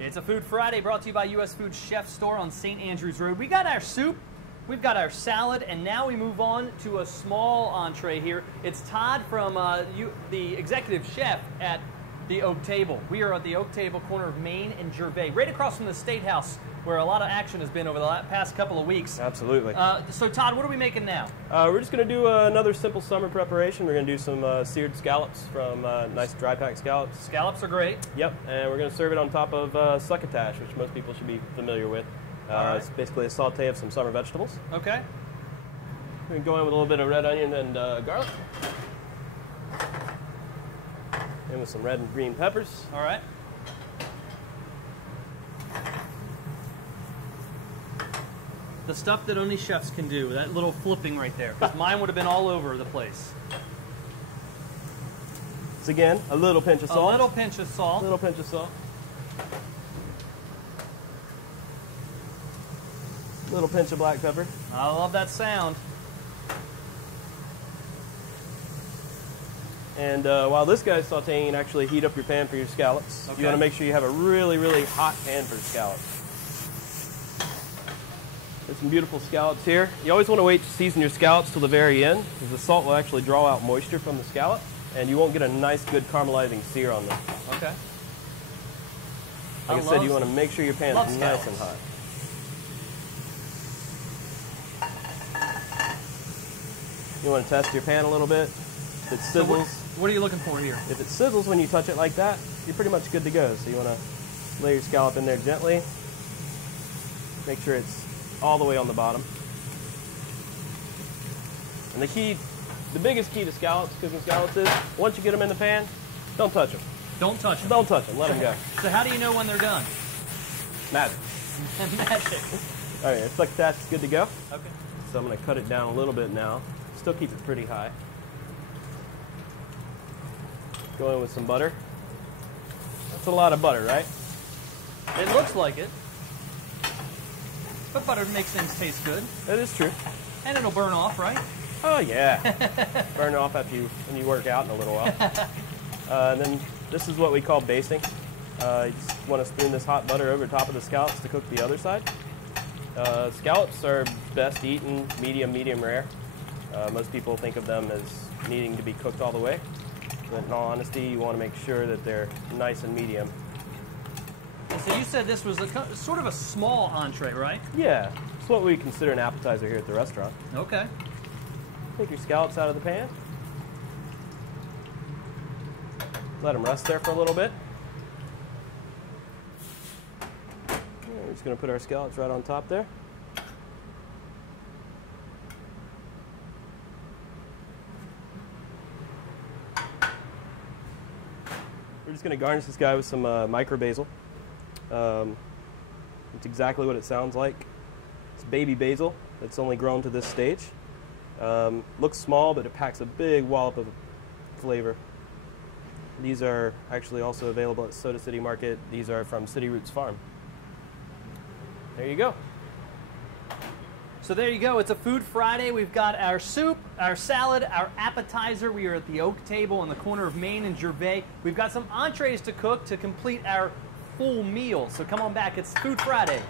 It's a Food Friday brought to you by U.S. Food Chef Store on St. Andrews Road. We got our soup, we've got our salad, and now we move on to a small entree here. It's Todd from the executive chef at the Oak Table. We are at the Oak Table, corner of Main and Gervais, right across from the State House, where a lot of action has been over the past couple of weeks. Absolutely. So Todd, what are we making now? We're just going to do another simple summer preparation. We're going to do some seared scallops from nice dry pack scallops. Scallops are great. Yep, and we're going to serve it on top of succotash, which most people should be familiar with. Right. It's basically a saute of some summer vegetables. Okay. We can go in with a little bit of red onion and garlic. And with some red and green peppers. All right. The stuff that only chefs can do, that little flipping right there, because mine would have been all over the place. So again, a little pinch of salt. A little pinch of salt. A little pinch of salt. A little pinch of black pepper. I love that sound. And while this guy's sauteing, actually heat up your pan for your scallops. Okay. You want to make sure you have a really, really hot pan for scallops. There's some beautiful scallops here. You always want to wait to season your scallops till the very end, because the salt will actually draw out moisture from the scallop, and you won't get a nice, good caramelizing sear on them. Okay. Like I said, you want to make sure your pan is nice and hot. You want to test your pan a little bit. If it sizzles, what are you looking for here? If it sizzles when you touch it like that, you're pretty much good to go. So you want to lay your scallop in there gently. Make sure it's all the way on the bottom. And the biggest key to scallops, cooking scallops, is once you get them in the pan, don't touch them. Don't touch them? Don't touch them. Let them go. So how do you know when they're done? Magic. Magic. All right, it's like that's good to go. Okay. So I'm going to cut it down a little bit now. Still keep it pretty high. Go in with some butter. That's a lot of butter, right? It looks like it. But butter makes things taste good. That is true. And it'll burn off, right? Oh, yeah. Burn off after when you work out in a little while. And then this is what we call basting. You just want to spoon this hot butter over top of the scallops to cook the other side. Scallops are best eaten medium rare. Most people think of them as needing to be cooked all the way. But in all honesty, you want to make sure that they're nice and medium. So you said this was sort of a small entree, right? Yeah, it's what we consider an appetizer here at the restaurant. Okay. Take your scallops out of the pan. Let them rest there for a little bit. We're just going to put our scallops right on top there. We're just going to garnish this guy with some micro basil. It's exactly what it sounds like. It's baby basil that's only grown to this stage. Looks small, but it packs a big wallop of flavor. These are actually also available at Soda City Market. These are from City Roots Farm. There you go. So there you go. It's a Food Friday. We've got our soup, our salad, our appetizer. We are at the Oak Table on the corner of Main and Gervais. We've got some entrees to cook to complete our full meal. So come on back. It's Food Friday.